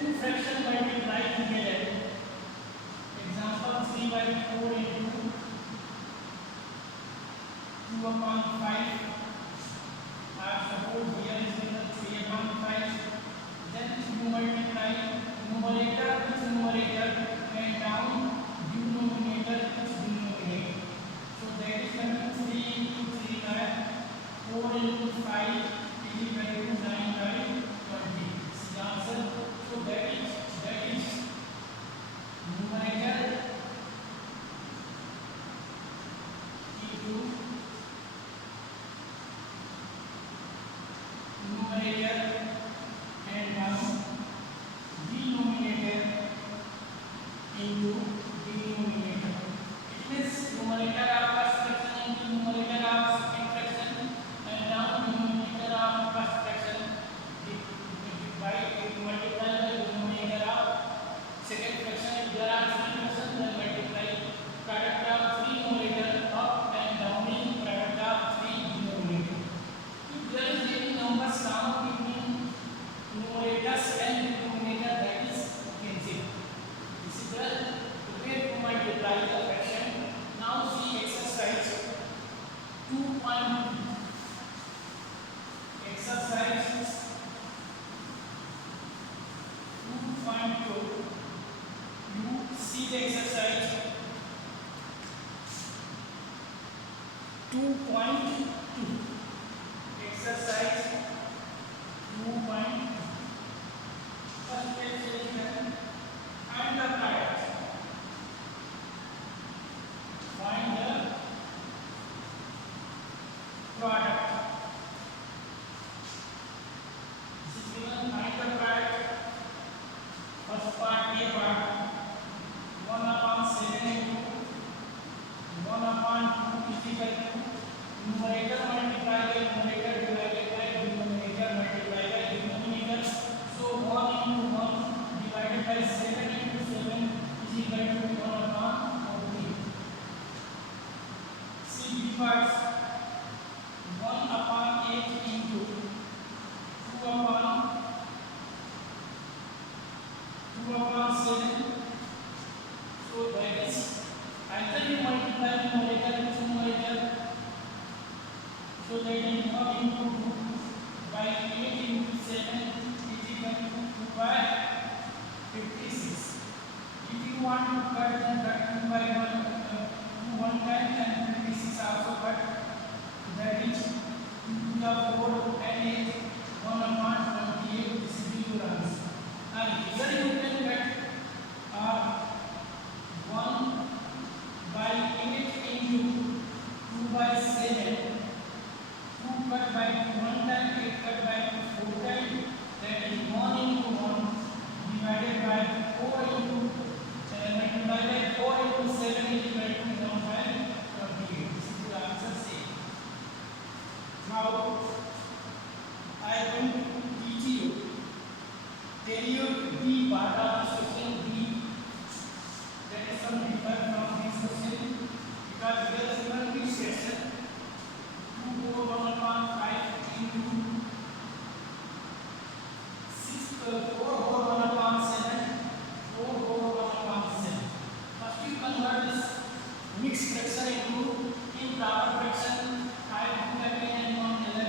two fraction multiply together. Example 3 by 4 into 2 upon 5. Suppose here is equal to 3 upon 5. Then you multiply numerator with numerator and down denominator with denominator. So that is equal to 3 into 3 by 4 into 5 is equal to 9 by 20. This is the answer. So that is numerator into numerator and now denominator into denominator. It means numerator of first fraction into numerator of second fraction and now denominator of first fraction by multiply by denominator of second fraction. If there are three fractions, then multiply product of three numerator up and down is product of three denominator. If there is any number sum between numerators and denominator, that is cancel. This is the way to multiply the fraction. Now see exercise 2.2. Exercise 2.2. You see the exercise 2.2. Exercise 2.2. First question, find the product. Find the product. This is given. Find the product. First part, A part. 1 upon 7 into 1 upon 2 is equal to numerator multiply by numerator divided by denominator multiply by denominator. So 1 into 1 divided by 7 into 7 is equal to 1 upon 40. See B parts. 1 upon 8 into 2 upon 7. So that is either you multiply numerator with numerator. So that is 1 into 2 by 8 into 7 is equal to 2 by 56. If you want to cut, then cut 2 by 1, 2 one time and 56 also cut. That is 2 to the 4 and 8, 1 upon 28. This is your answer. And here you can get 1 by 8 into 2 by 7. 2 cut by 1 time, 8 cut by 4 time. That is 1 into 1 divided by 4 into multiplied by 4 into 7 is equal to 1 by 28. This is your answer. C. Now I am going to teach you. Tell you D part of this question. D, that is some different from this question because there is one big section. 2 over 1 upon 5 into 6 4 over 1 upon 7. 4 over 1 upon 7. First you convert this mixed fraction into improper fraction. 5 to 11 and 1 11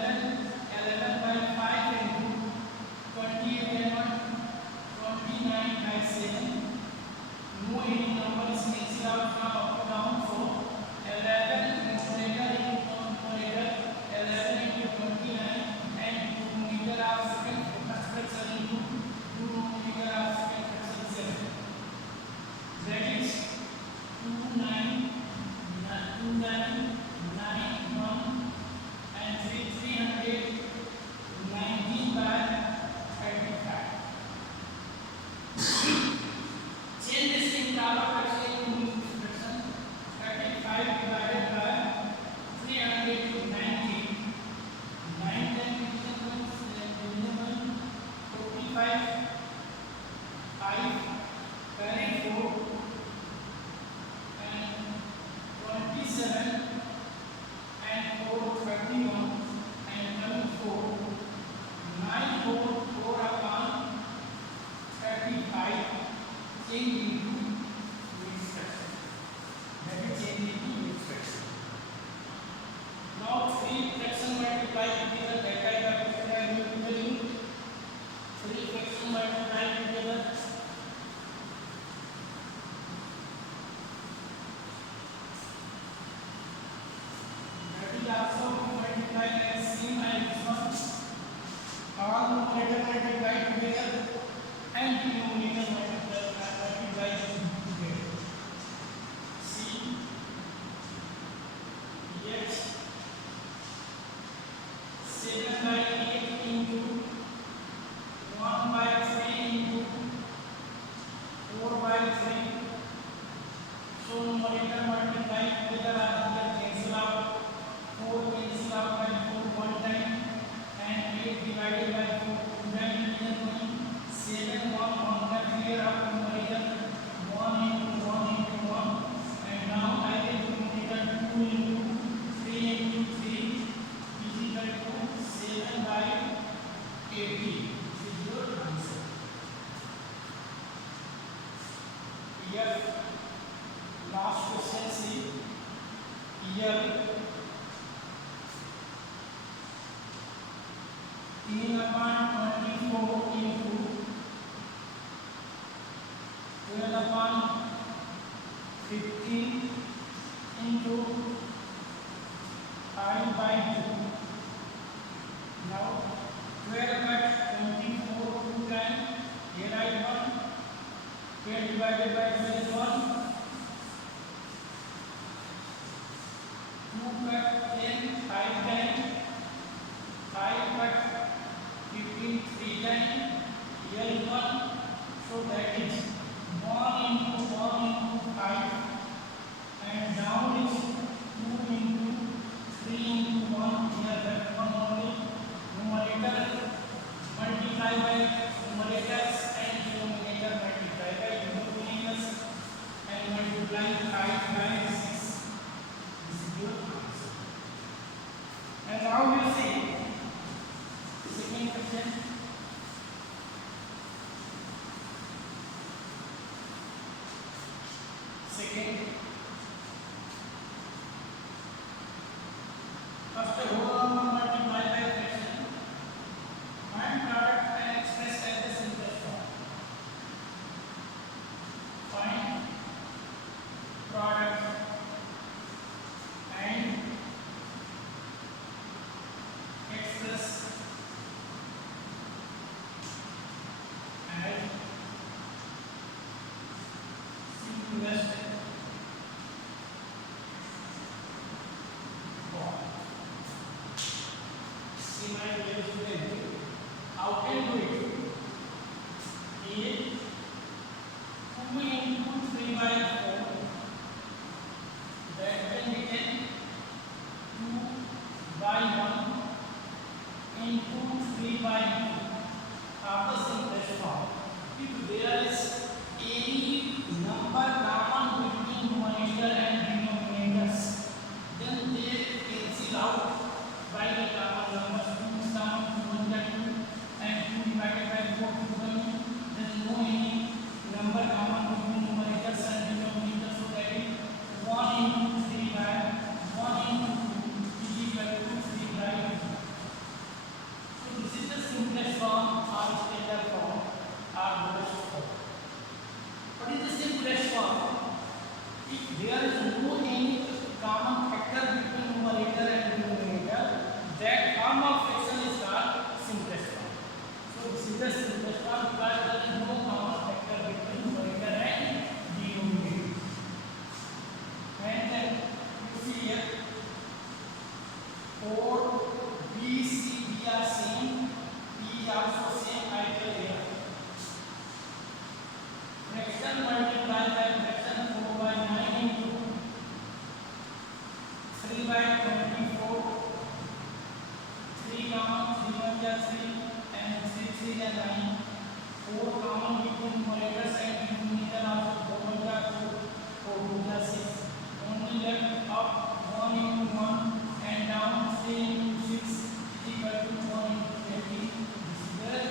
multiply together, that type of question I will be telling. Three fractions multiply together. That is also multiply as same as this one. All numerator multiply together and denominator multiply together. See, yet 7 by 8 into 1 by 3 into 4 by 3. So numerator multiply together are here cancel out. 4 cancel out by 4 one time and 8 divided by 4 two time. 7 1 clear out numerator 1 into 1 into 1 and now I will numerator 2 into 3 into 3 is equal to 7 by 80. This is your answer. Here last question see here 3/24 into 12/15 into 5 by 2. Now 12 by 24 two times. Here I 1. 12 divided by 12 is 1. 2 by 10 5 times. 5 by 15 3 times. Here is 1. So that is 1 into 1 into 5 and down is 2 into 3 into 1. Here that 1 only. Numerator multiply by numerators and denominator multiply by denominators and multiply 5 by 6. This is your answer. And now you see second question. Second, first whole number multiply by fraction. Find product and express as the simplest form. Find product and express as simplest form. See my dear student, how can do it? Is 2 into 3 by 4 that can be 2 by 1 into 3 by 2 are the simplest form. If there is any number common between numerator and denominators, then they cancel out by the common numbers. 2 is common, 2 1 2 and 2 divided by 4 2 1. There is no any number common between numerators and denominators, so that is 1 into 3 by 1 into 2 is equal to 3 by 2. So this is the simplest form or standard form or lowest form. What is the simplest form? If there is no any common factor between numerator and denominator, that form of fraction is called simplest form. So this is the simplest form because there is no common factor between numerator and denominator. And then you see here 4 B, C, D are same. E is also same. I tell here. Fraction multiply by fraction 4 by 9 into 3 by 24. 3 common, 3 1 is 3 and 3 3 is 9. 4 common between numerators and denominator also 4 1 is 4, 4 2 is 6. Only left up 1 into 1 and down 3 into 6 is equal to 1 into 20. This is the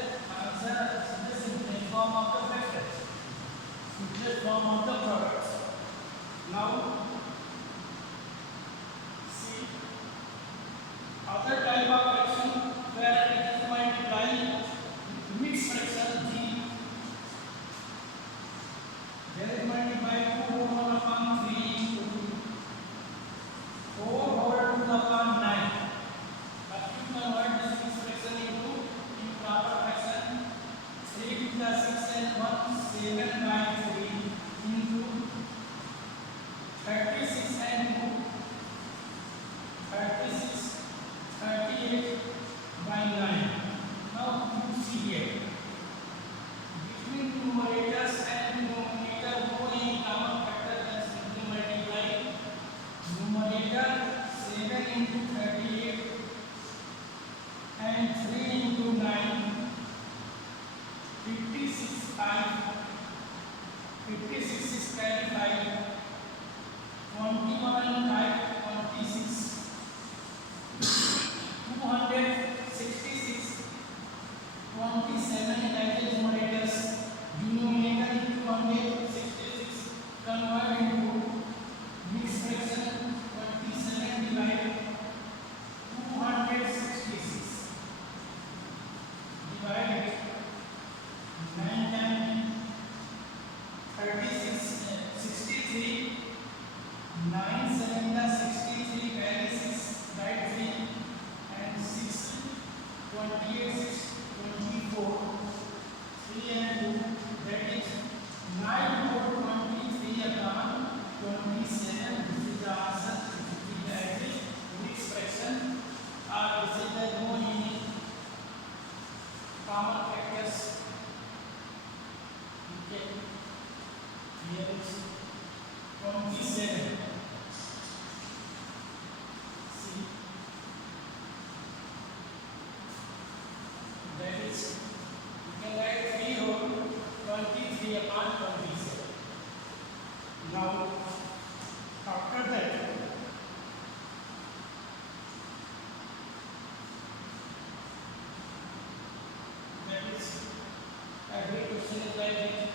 like it.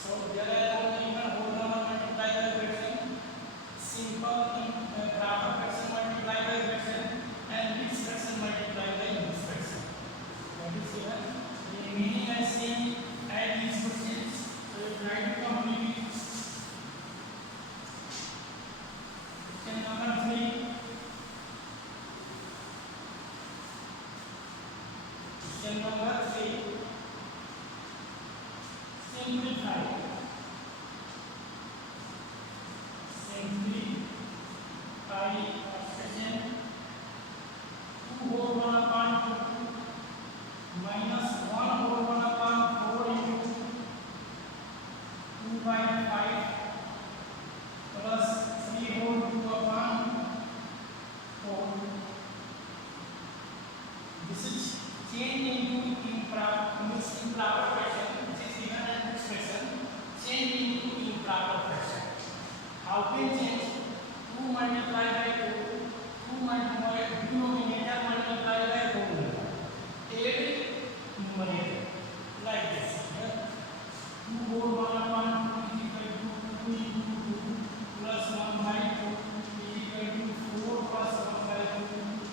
So there are only one whole number multiplied by fraction, simple proper fraction multiplied by fraction, and mixed fraction multiplied by mixed fraction. That is here. The meaning I say add these questions. So you try to complete it. Question number 3. Question number 3. Simplify. Simplify expression 2 whole 1 upon 2 minus 1 whole 1 upon 4 into 2 by 5 plus 3 whole 2 upon 4. This is change into improper fraction, which is given as expression. Change into improper fraction. How can change? 2 multiplied by 2, 2 multiplied denominator multiplied by 4. Add numerator like this. 2 whole 1 upon 2 is equal to 2 into 2 plus 1 by 2 is equal to 4 plus 1 by 2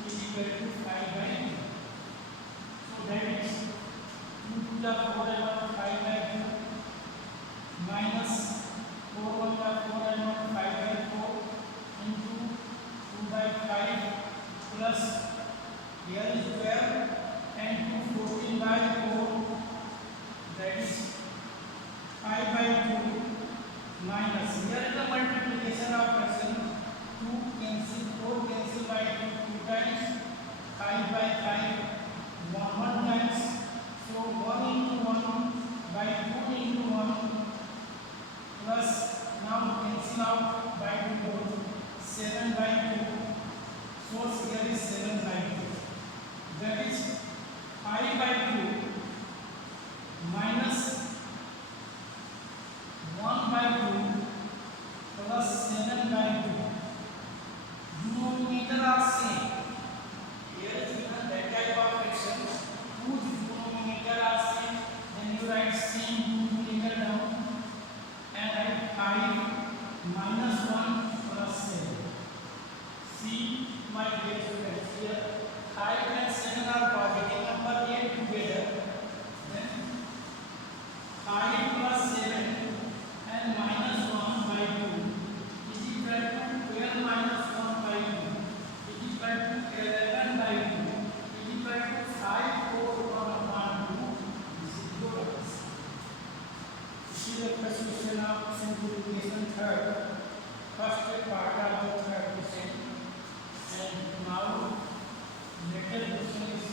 is equal to 5 by 2. So that is 2 to the 4 and 5 by 2 minus 4 1 by 4 and 5 by 4 into 2 by 5 plus here is 12 and 2 14 by 4, that is 5 by 2 minus here is the multiplication of fraction, 2 cancel 4 cancel by 2 times, 5 by 5 1 times, so 1 into 1 by 2 into 1 plus now cancel out by 2 7 by 2, so here is 7 by 2, that is 5 by 2 minus 1 by 2 plus 7 by 2. Denominator are same. Here is given that type of fraction whose denominator are same. Then you write same denominator down and write 5 minus 1 plus 7. See my dear students, here 5 and 7 are positive number, add together. Then 5 plus 7 and minus 1 by 2 is equal to 12 minus 1 by 2 is equal to 11 by 2 is equal to 5 4 1 upon 2. This is your answer. This is the first question of simplification third. First part of the third question. And now later question is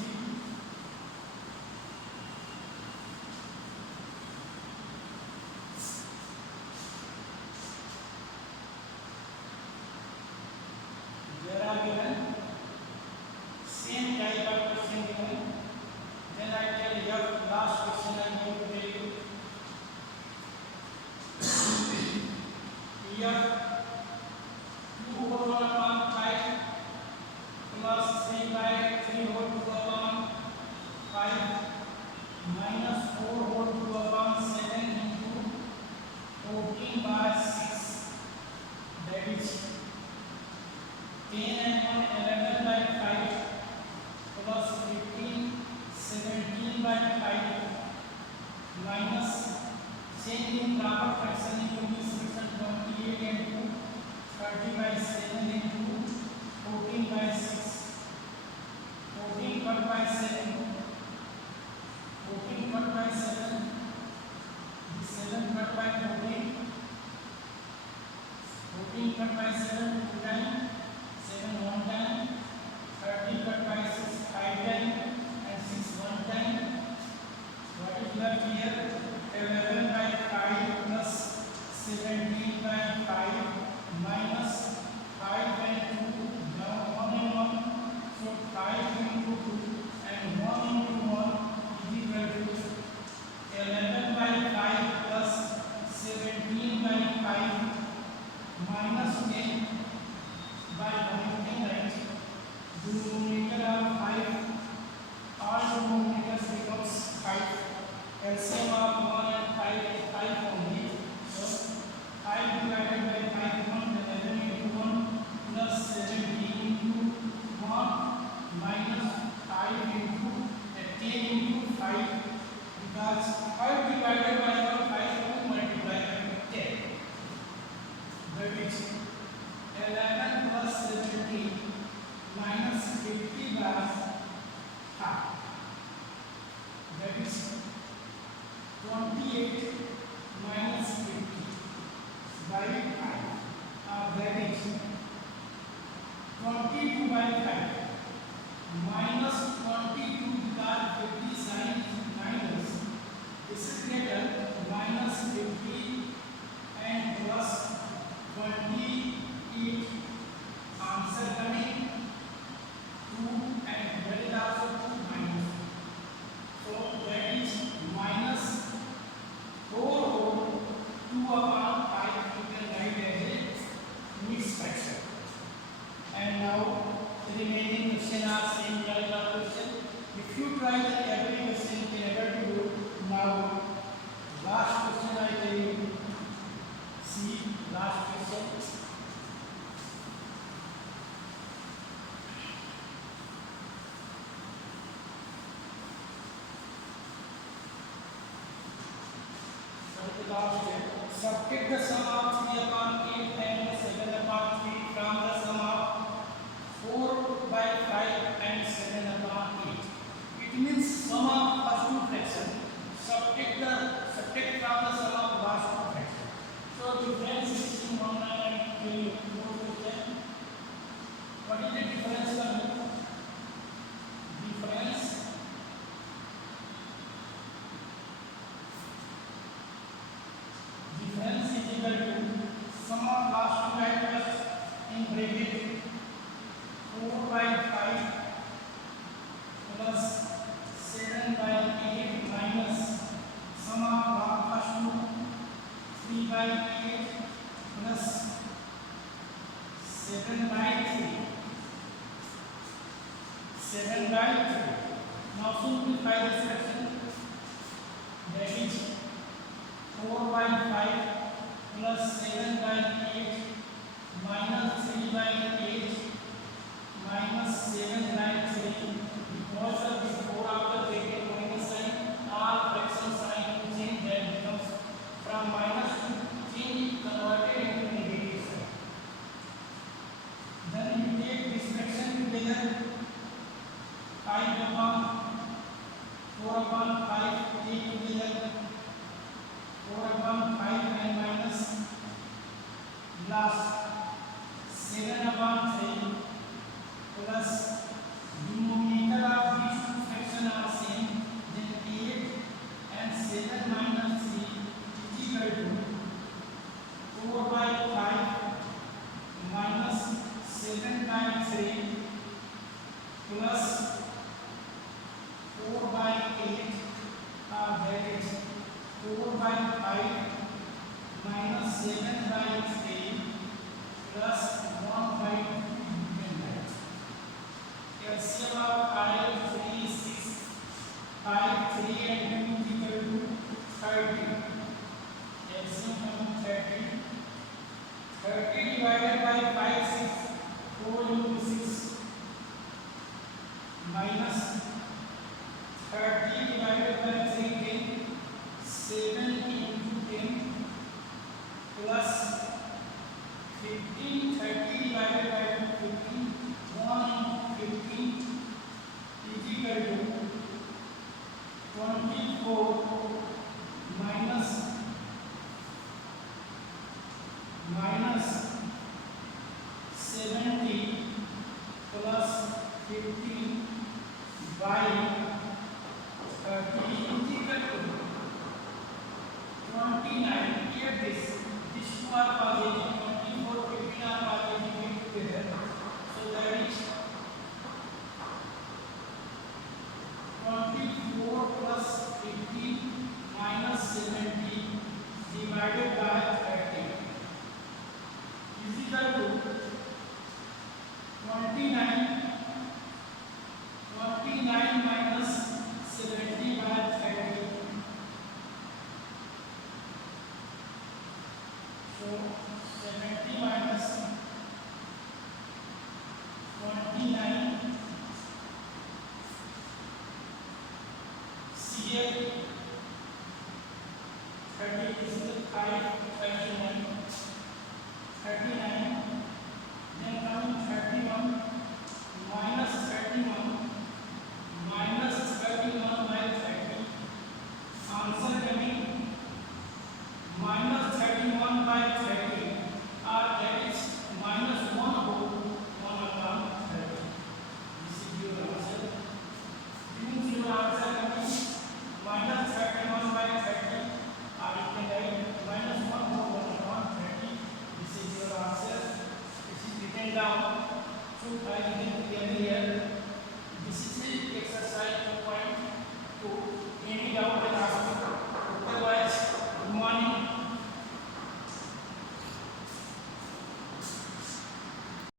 22 by 5 minus 22 because 50 sign is minus. This is greater minus 50 and plus 28. Answer coming 2 and that is also 2 minus. So that is minus 4 over 2 upon 5. You can write as a mixed fraction. And now the remaining question are same type of question. If you try the every question you can able to do. Now last question I tell you. See last question. Last step. Subtract the sum of 3 upon 8 and 7 upon 3 from the sum of 4 by 5 and 7 upon 8. It means sum of first two fraction. Subtract from the sum of last two fraction. So difference is in 1 and 3. What is the difference? Difference is equal to sum of last two factors in bracket 4 by 5 plus 7 by 8 minus sum of first two 3 by 8 plus 7 by 3. 7 by 3. Now simplify this fraction. That is 4 by 5 plus 7 by 8 minus 3 by 8 minus 7 by 3. Because of this 4 after bracket minus sign, all fraction sign change, that becomes from minus to change converted into negative sign. Then you take this fraction together. 5 upon 4 upon 5 take together. 4 upon 5 and minus last 7 upon 3 plus denominator of these two fractions are same, then 8 and 7 minus 3 is equal to 4 by 5 minus 7 by 3 plus 4 by 8 that is 4 by 5 minus 7 by 3 plus 1 by 2. LCM of 5, 3, 6, 5, 3 and 2 is equal to 30. LCM of 30. 30 divided by 5, 6, 4 into 6 minus 30 divided by 3, 10. 7 into 10 plus 15, 30 divided by 15, 1 into 15 is equal to 24 minus 70 plus 15 by 30 is equal to 29. Here this two are positive, 24, 15 are positive together. So that is 24 plus 15 minus 70 divided by 30 is equal to 29 minus 70 by 30. So 70 minus 29 CL 30 is 5, 29, 39, then coming 31 minus 31 minus 31 by 30. Answer coming minus 31 by 30, or that is minus 1 over 1 upon now should I written clearly here. This is the exercise 2.2. Any doubt, then ask me.